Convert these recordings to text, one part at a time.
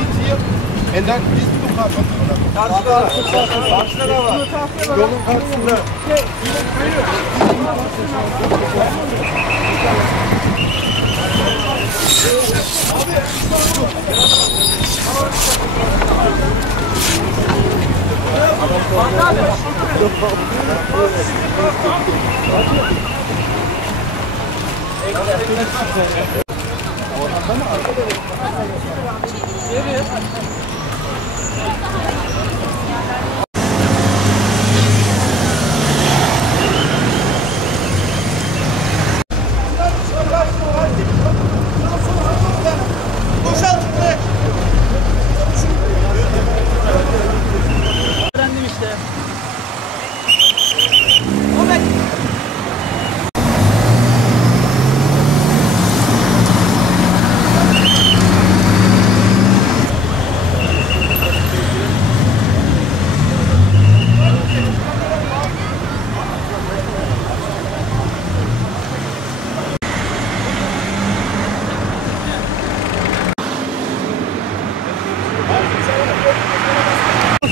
each year, and then this will happen. Karşıda, karşıda da var. Yolun karşısında. Orada mı? Arkada mı? Yeah, yeah.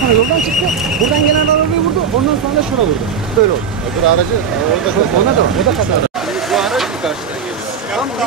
Sonra yoldan çıktı. Buradan gelen arabayı vurdu. Ondan sonra da şuna vurdu. Böyle oldu. Öbür aracı orada Ona da o da kaza. Bu araç mı karşıdan geliyor? Tamam.